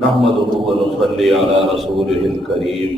نحمده ونصلي على رسوله الكريم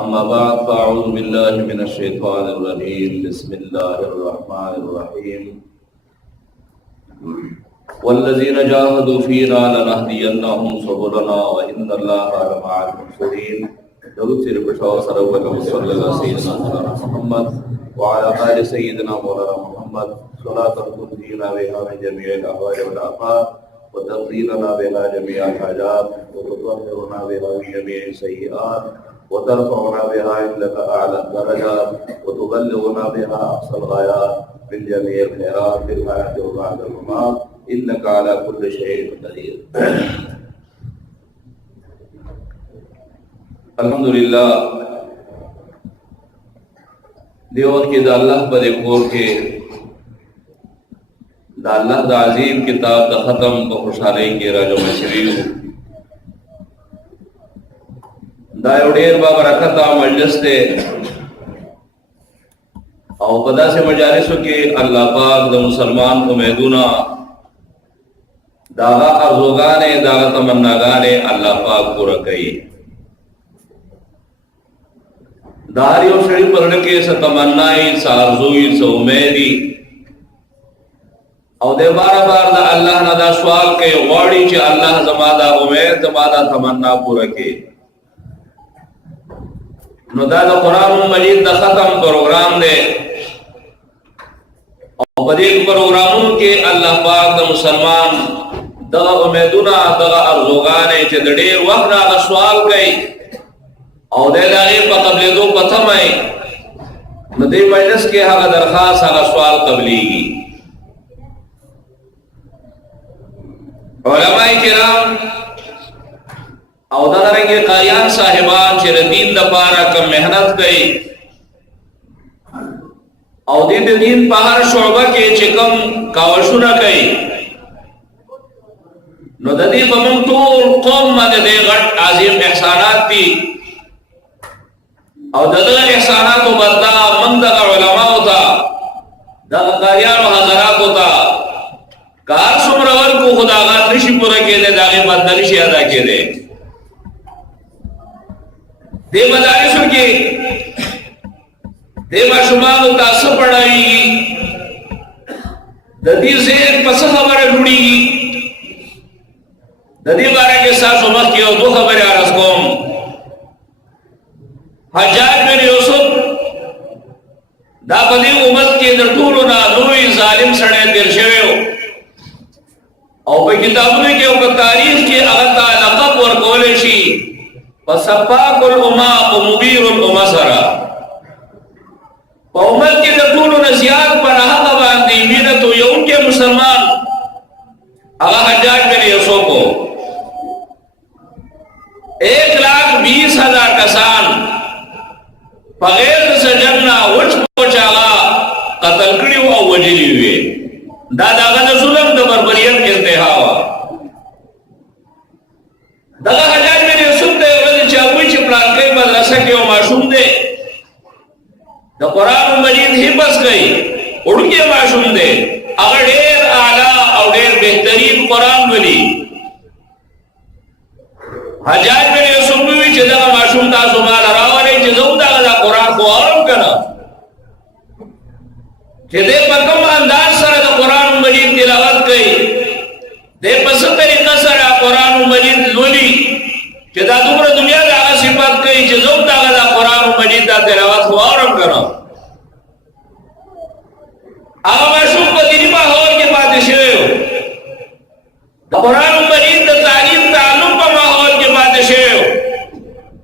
أما بعد فأعوذ بالله من الشيطان الرجيم بسم الله الرحمن الرحيم والذين جاهدوا فينا لنهدينهم سبلنا وإن الله لمع المحسنين درود سے بشاو سرور صلی اللہ سیدنا مولانا محمد وعلى آل سيدنا مولانا محمد صلاة تنجينا بها من جميع الأهوال والآفات وتقضينا بها جميع الحاجات وتطهرنا بها من جميع السيئات وترفعنا بها عندك أعلى الدرجات وتبلغنا بها أقصى الغايات من جميع الخيرات في الحياة وبعد الممات إنك على كل شيء قدير. الحمدللہ دیوان کی دا اللہ پر کور کے دا اللہ دا عظیم کتاب دا ختم کو خوشحالی کی راجو مشریو دا یوڑیر بابرکتا مجلس دے او پدا سے مجالسو کے اللہ پاک دا مسلمان کو محدونا داغا ارزوگانے داغا تمناگانے اللہ پاک پورا کئی داریو شڑی پرنکے سا تمنائی سا ارزوئی سا امیدی او دے بارا بار دا اللہ نا دا سوال کے غوڑی چی اللہ زمادہ امید زمادہ تمنا پورا کے نو دا قرآن مجید دا ختم پروگرام دے او بدیک پروگراموں کے اللہ پاک دا مسلمان دا امیدونا دا ارزوگانے چی دا دیر وقت دا سوال کئی او دے داغی پا قبل دو پتھم آئی نو دے مجلس کے حق درخواست حق سوال قبلی گی علماء کرام او دا رنگی قاریان صاحبان چیر دین دا پارا کم محنت کئی او دین پہر شعبہ کے چکم کاوشونا کئی نو دا دی بمن طول قوم مد دے غٹ عظیم احسانات تی او دا احسانات و بدلا من دا علماء تا دا قاریان و حضرات تا کار سمرور کو خدا غات نشی پورا کے دے داغی بدلا نشی ادا کے دے دے مدارسوں کی دے معشومان تاثر پڑھائی گی دی زیر پس خبر جڑی گی دی بارے کے ساتھ سمت کی دو خبر عرض کوم حجاج بن یوسف دا پدی امت کے در طولنا نوی ظالم سڑے در شویو او پہ کتابوں کے اوپر تاریخ کی اغتا لقب ورکولشی فسفاق الامہ و مبیر الامہ سرا امت کی در طولنا زیاد پر حق باندی وینتو یون کے مسلمان اغا حجاج بن یوسف کو 1,20,000 کسان بغیر سجننا وچ پوچاگا قتل کریو او وجلی ہوئے دادا ظلم دا بربریت کے انتہا ہوا دادا حجاج میں نے سن دے وزی چاہوئی چی پلانکے مدرسہ کے او معشوم دے دا قرآن مجید ہی بس گئی اڑکے معشوم دے اگر دیر اعلیٰ او دیر بہترین قرآن بلی حجاج میں نے سن بھی چی دا معشوم دا زمان راوانی چی زو دا قرآن کو آرم کنا کہ دے پکم انداز سر دا قرآن مجید تلاوت کئی دے پس طریقہ سر قرآن مجید لولی کہ دا دمر دنیا دا آغا صفت کئی کہ زوب دا قرآن مجید دا تلاوت کو آرم کنا آغا معشوق کو دینی ماحول کے بات شوئے ہو دا قرآن مجید دا تعلیم تعلم پا ماحول کے بات شوئے ہو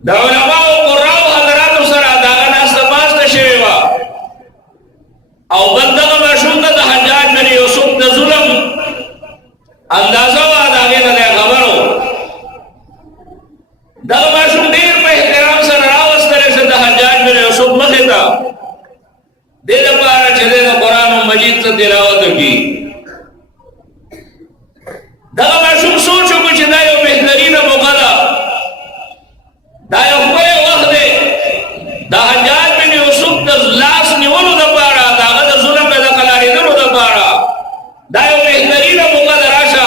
دا علماء و قرآن و حضرات سر داغا ناس باز شوئے ہو او بندگا معشوق دا حجاج بن یوسف دا ظلم اندازہ و آدھاگے نا دے خبرو دا معشوق دیر پہ احترام سر راوز کرے سے دا حجاج بن یوسف مخیطا دے دا پارا چلے دا قرآن مجید سے تلاوت کی دا معشوق سوچو کچھ دائیو بہترین موقع دائیو کوئی وقت دے دا حجاج بن یوسف دا لاس نیولو دا پارا دا غد ظلم دا قلاری دلو دا پارا دائیو بہترین موقع دا راشا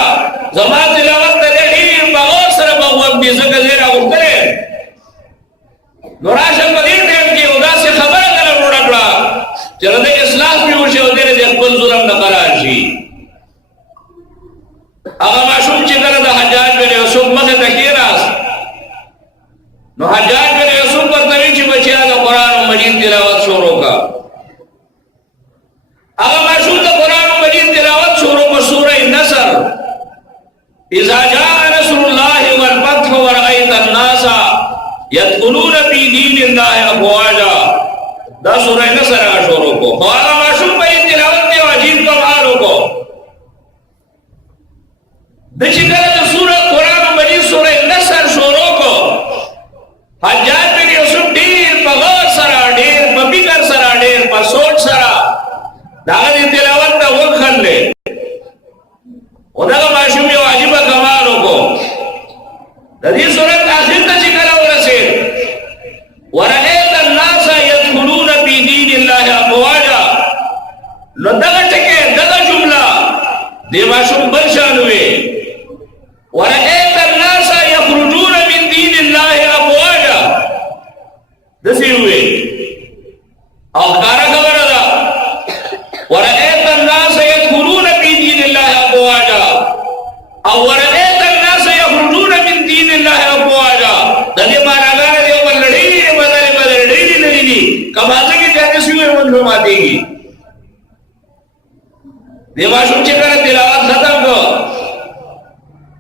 زما تلاوت ته ډېر بغور سره بغوږ دي ځکه زه راغوښتلی نو راشه په دې ټایم کې یو داسې خبره درله جوړه کړه چې د دې اصلاح پرې وشي او دی د خپل ظلم نه قرار شي. هغه ماشوم چې کله د حجاج بن یوسف مخې ته کېناست نو حجاج بن یوسف ورته وایي چې بچیا د قرآن مجید تلاوت شروع کړه. هغه ماشوم د قرآن مجید تلاوت شروع کړه سوره نصر اذا جاء نصر الله والفتح ورأيت الناس يدخلون في دين الله افواجا دا سوره نصر هغه شروع کړه. خو هغه ماشوم په تلاوت کې عجیب کمال وکړو. د چې کله د سوره قرآن مجید سوره نصر شروع کړه حجاج بن یوسف ډېر په غور سره ډېر په فکر سره ډېر په سوچ سره د هغه د تلاوت ته وکښلې او دغه ماشوم یو عجیبه کمال وکړو. د دې سورت آخر ته چې کله ورسېد ورأیت الناس يدخلون في دین الله افواجا نو دغه ټکی دغه جمله دې ماشوم بل شان وې ورأیت الناس يخرجون من دین الله افواجا دسې وې او ښکاره خبره ده ورأیت الناس يدخلون في دين الله افواجا او ورأیت الناس يخرجون من دين الله افواجا د دې معناګانې دی په لړۍ بدلې لري دي کماته کې ځکه شوی ونه ماتېږي. دې ماشوم چې کله تلاوت ختم کړ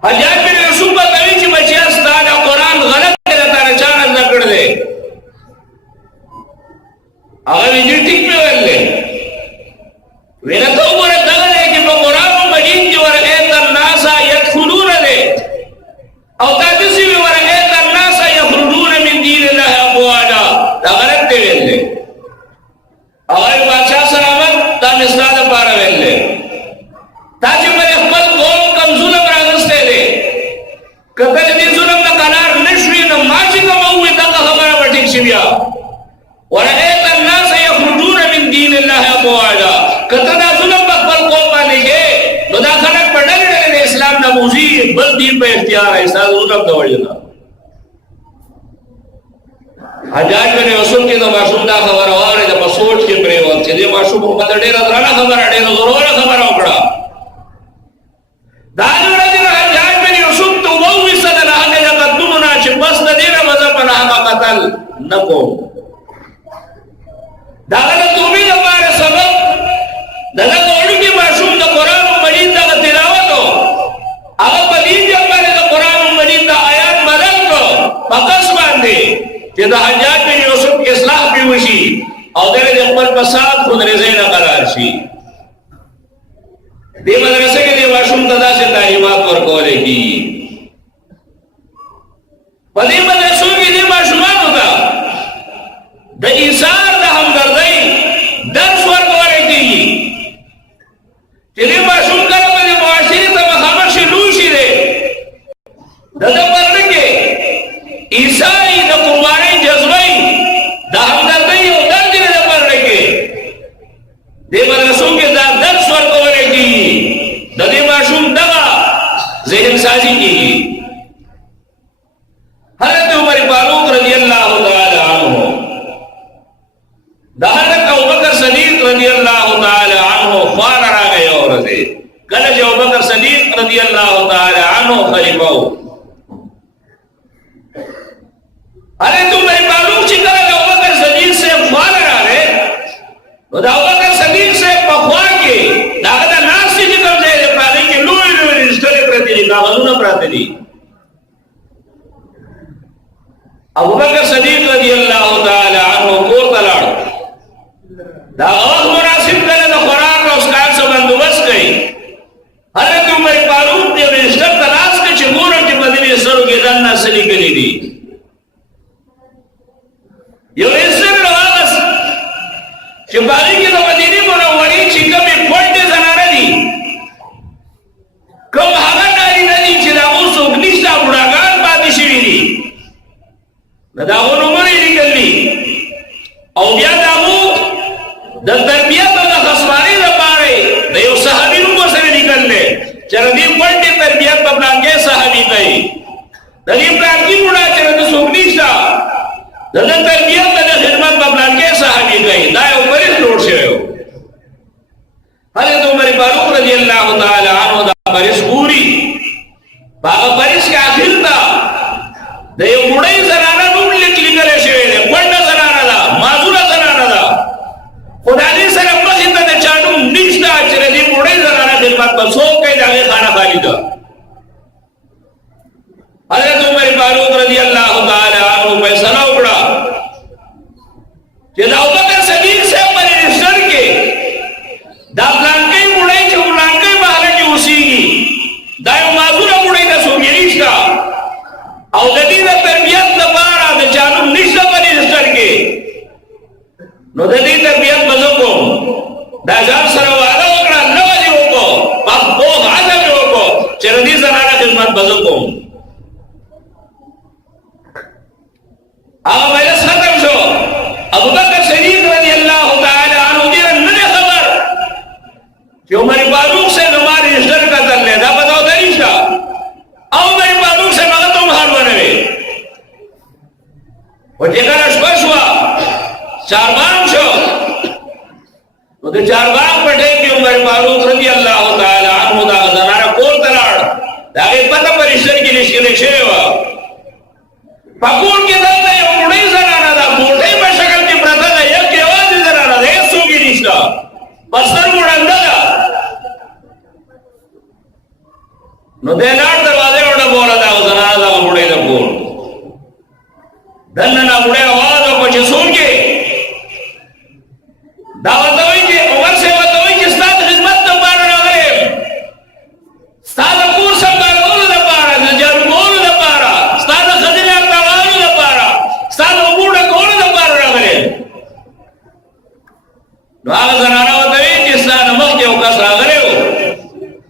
حجاج بن یوسف په کوي چې بچیا ستا د قرآن غلط کړه تا نه چا نه زده کړی دی. هغه ویلي ټیک مې ویلې ویله ته وګوره دغه دی چې په قرآن مجید کې ورأیت الناس يدخلون دی او تا داسې وي ورأیت الناس يخرجون من دین الله افواجا دا غلط دی ویلې. هغه بادشاه سلامت دا مې ستا دپاره ویلې تا چې پر خپل قوم کم ظلم راغستی دی که ته د دې ظلم نه قرار نه شوې نو ما چې کومه ووایي دغه خبره به ټیک شي. بیا ورأیت الناس يخرجون من دین الله افواجا که ته دا ظلم په خپل قوم باندې کې نو دا خلک په ډلې ډلې د اسلام نه وځي بل دین په اختیار یې ستا ظلم د وجې نه. حجاج بن یوسف چې د ماشوم دا خبره واورېده په سوچ کې پرېوت چې دې ماشوم خو ته ډېره درنه خبره ډېره زوروره خبره وکړه. دا ورځې حجاج بن یوسف توبه وویسته د هغې د قتلونو نه چې بس د دې نه به زه په ناحقه قتل نه کوم. د هغه د توبې لپاره سبب د دغه وړوکي ماشوم د قرآن مجید دغه تلاوت و هغه په دې باندې د قرآن مجید د آیات بدل کړو په قصد باندې چې د حجاج بن یوسف اصلاح پرې وشي او دی د خپل فساد خودرېزۍ نه قرار شي. دې مدرسه کې دې ماشوم ته داسې تعلیمات ورکولی کېږي. په دې مدرسو کې دې ماشومانو ته د ایثار د همدردۍ درس ورکولی کېږي چې دې ماشوم کله به د معاشرې ته مخامخ شي لوی شي دی د ده په زړه کې ایثار د قربانۍ جذبه د همدردۍ یو درد دی د په زړه کې دې مدرسو کې دا درس ورکولی کېږي د دې ماشوم دغه ذهن سازي کېږي. حضرت عمر فاروق رضی اللہ تعالی عنہ دا حضرت ابوبکر صدیق رضی اللہ تعالی عنہ خوان راغی اورځي کله چې ابوبکر صدیق رضی اللہ تعالی عنہ خلیفہ و حضرت عمر فاروق چې کله ابوبکر صدیق سے خوان راغی نو دا ابوبکر صدیق سے په خوان کې دا د ناس چې کوم ځای دی په هغې کې لوی لوی رجسټرې پرتې دي کاغذونه پراته دي. ابوبکر صدیق رضی اللہ تعالی عنہ کور ته لاړ دا وخت مناسب کله د خوراک او اسکار څه بندوبست کوي. حضرت عمر فاروق دې رجسټر ته لاس کړ چې ګورم چې په دې سرو کې دننه څه لیکلي دي. یو رجسټر راواغست چې په هغې کې د مدینې منورې چې کومې پونډې زنانه دي کوم هغه نارینه دي چې د هغو څوک نشته بوډاګان پاتې شوي دي د هغو نومونه یې لیکل دي او بیا د هغو د تربیت او د خصمانۍ لپاره د یو صحابي نوم ورسره لیکل دی چردی پڑھتی تربیت پر پلان کے صحابی کئی دلی پلان کی مڑا چرد سوکنیشتا دلی تربیت پر خدمت پر پلان کے صحابی کئی دائے اوپریس لوٹ سے ہو حضرت عمر فاروق رضی اللہ تعالی عنہ دا پریس پوری باقا پریس کے آخر تا دیو مڑائی زنانا نوم لکھ لکھلے شوئے دے پڑھنا زنانا دا معذورہ زنانا دا خدا دی سر مخی تا دا چانو نشتا چرے دی مڑائی زنانا خدمت پر سوک کئی داگے خانہ خالی دا حضرت عمر فاروق رضی اللہ تعالی عنہ پیسنا اکڑا کہ دا بکر صدیق سے پر رشتر کے دا پلانکے مڑائی چھو پلانکے محلہ کی اسی گی دائیو معذورہ مڑائی دا سوکی نشتا او ددی دا تربیت دا پارا دا چانو نشتا پر رشتر کے نو ددی تربیت بزکو دا جان سروالا وکڑا نواجی ہوکو پاک بوغ عزم ہوکو چردی زنانا خدمت بزکو آقا مجلس ختم شو ابو بکر صدیق رضی اللہ تعالی عنہ دیرا ننے خبر کہ عمر فاروق سے نماری رشتر کا تر لے دا بتاو دریشتا عمر فاروق سے مغتم حال بنوے وہ جگر اشبر شوا چاربان شو تو دے چاربان پٹھے کہ عمر فاروق رضی اللہ تعالی عنہ دا زنارا کول تلاڑ دا غیر پتہ پر رشتر کی لشکلے شوئے وا پاکون کے دلتا ہے اڑی زنانا دا بوٹے پر شکل کی پرتا دا یک کے آواز زنانا دا ایک سوگی نشتا بستر مڑندہ دا نو دینار دروازے اڑا بولا دا زنانا دا بوٹے دا بول دننا بوٹے آواز دا پچھے سون کے دعوت ہوئی کہ عمر سے ہوئی کہ استاد خدمت دا پارا نگرے استاد کور سنبھال گول دا پارا جرم گول دا پارا استاد خزیلہ پاوانو دا پارا استاد اموڑا گول دا پارا نگرے نو آگا زنانا ہوئی کہ استاد مخ کے اوکس راگرے ہو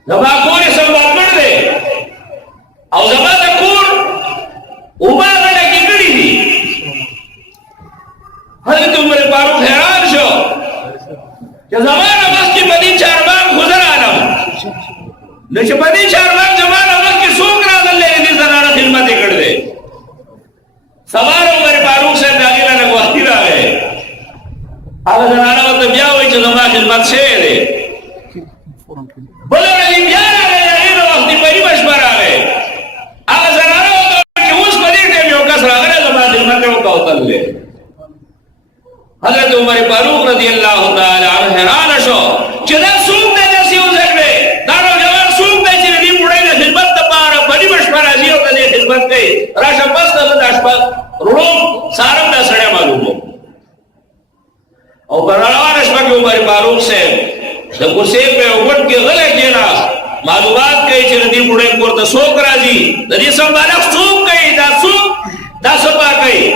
زبا کوری سنبھال کر دے او زبا دا کور اوبا گڑا کی کڑی دی حضرت عمر فاروق حیران شو کہ زمان مخ کی بدی چاربان گزر آنم نش بدی چاربان زمان مخ کی سوک راگل لے دی زنانا خدمت کر دے سوار عمر فاروق سے داخلہ نگو وقتی را گئے آگا زنانا ہوتا بیا ہوئی چھ زمان خدمت سے دے بلو رجی بیان آگے جائیدہ وقتی پری مشبر آگے آگا زنانا ہوتا کہ اس بدی ٹیمی ہوکس را گئے زمان خدمت ہوکا ہوتا لے حضرت عمر فاروق رضی اللہ تعالی عنہ حیران شو چدا سوق دے جیسی ہو سکتے دارو جوان سوق دے چلی دی مڑائی نے خدمت دا پارا بڑی مشورہ جی ہوتا دی خدمت کئی راشا پس دا اشپاک روم سارم دا سڑے معلوم ہو اور برنوان اشپاک عمر فاروق سے دا کرسی پہ اوٹ کے غلے کینا معلومات کئی چلی دی مڑائی پر دا سوق راجی دا دی سنبالک سوق کئی دا سوق دا سپا کئی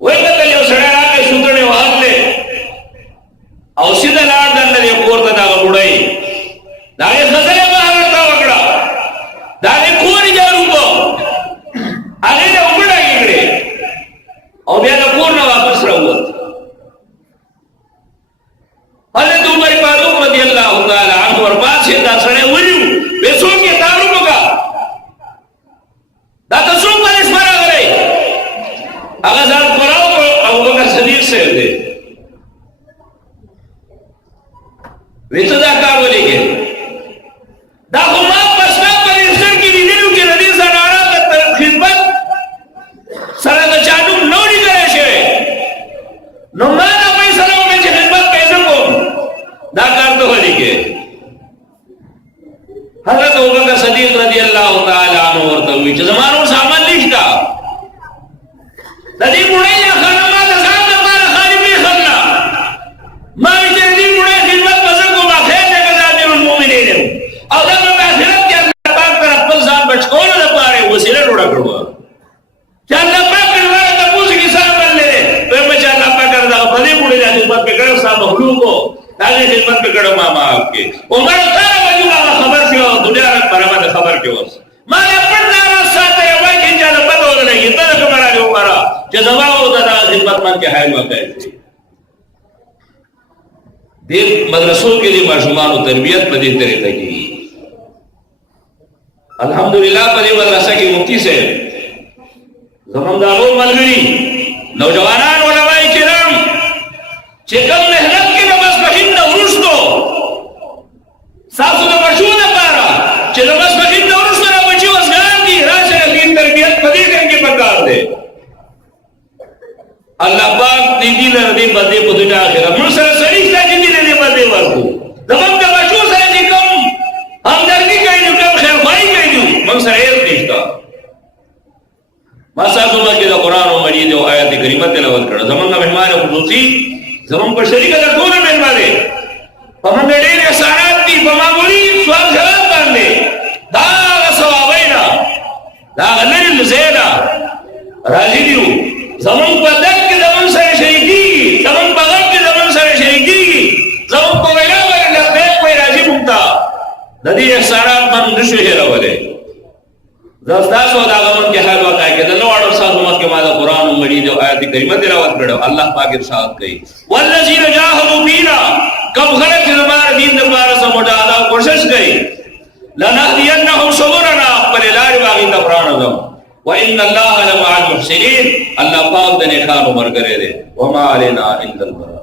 وہ قتل یو سڑے راکے سوترنے وحد لے او سیدھا لار دن لے پورتا داگا بڑائی داگے خزلے باہرتا وکڑا داگے کوری جارو کو آگے دے اگڑا گیگڑے او بیانا کورنا واپس رہوت حضرت عمر فاروق رضی اللہ تعالی عنہ اور بات سے دا سڑے ولیو بے سو کے دارو مگا دا تسوک پر اس پر آگرے اگر ذات پراؤ کو ابو بکر صدیق سے دے ویتدا کار بولے گے دا خماب پسنا پر انسر کی لیدنو کی ردی زنارا دا خدمت سرد چانو نوڑی کرے شوئے نو مانا پای سلام میں چھ خدمت پیسا کو دا کار تو بولے گے حضرت ابو بکر صدیق رضی اللہ تعالی عنہ ورطا ہوئی چھ زمانوں سامان لشتا دا دی مڑائی یا خانمہ دا سام دا پارا خانی بھی خلنا ما ویچے دی مڑائی خدمت پسن کو ما خیر دے گزار دے من مومنین ہے او دا میں آخرت کے اللہ پاک پر اپل سام بچکونا دا پارے وسیلہ روڑا کروا چا اللہ پاک پر اللہ دا پوچھ کی سام بن لے تو میں چا اللہ پاک کر دا پھلے مڑے جا خدمت پہ کرو سام مخلوق کو تاکہ خدمت پہ کرو ماما آپ کے عمر اتارا وجو آگا خبر کیوں دنیا رکھ پرامت خبر کیوں مانا پڑھنا راست ساتھ ہے وہاں کھنچا دا پتہ ہوگا نہیں تدک مرا جو مرا کہ زمان ہوتا دا خدمت من کے حائل واقع ہے دیر مدرسوں کے لیے معشومان و تربیت بدی طریقہ کی الحمدللہ پدی مدرسہ کی مفتی سے زمان دارون ملگری نوجوانان علماء کرام چکم محنت کے نمس بخین نورس کو ساسو دا بچون پارا چه نمس بخین نورس کو نا بچی وزگان کی راش رفین تربیت پدی کر کے پکار دے اللہ پاک دیدی لردی بدے پدنیا آخرہ منصر سریشتا جدی لردی بدے ورکو زمان دا بچون سر چکم ہم دردی کئی جو کم خیر خواہی کئی جو منصر ایرد دیشتا ماسا زمان کے دا قرآن و مجید و آیت کریمت تلاوت کرنا زمان کا مہمان خصوصی زمان پر شریک در دون مہمان دے فمن دیر احسانات دی فمامولی سوال جواب باندے داغ سوابینا داغ نرل زینا راضی دیو زمان پر دک کے زمان سر شریکی گی زمان پر غم کے زمان سر شریکی گی زمان پر ویلا ورن لفیق کوئی راضی مکتا ندی احسانات من نشو ہیرا ولے دستاس و داغمن کے حال وقت ہے کہ دنو اڑو ساتھ امت کے مادا قرآن و مجید و آیت کریمہ تلاوت کرو اللہ پاک ارشاد کئی والذین جاہدوا فینا کم غلط زمان دین دبارہ سے مجاہدہ و کوشش کئی لنہدینہم سبلنا پر لار باغی تفران ازم وان اللہ لمع المحسنین اللہ پاک دنے خان عمر کرے دے وما علینا الا البلاغ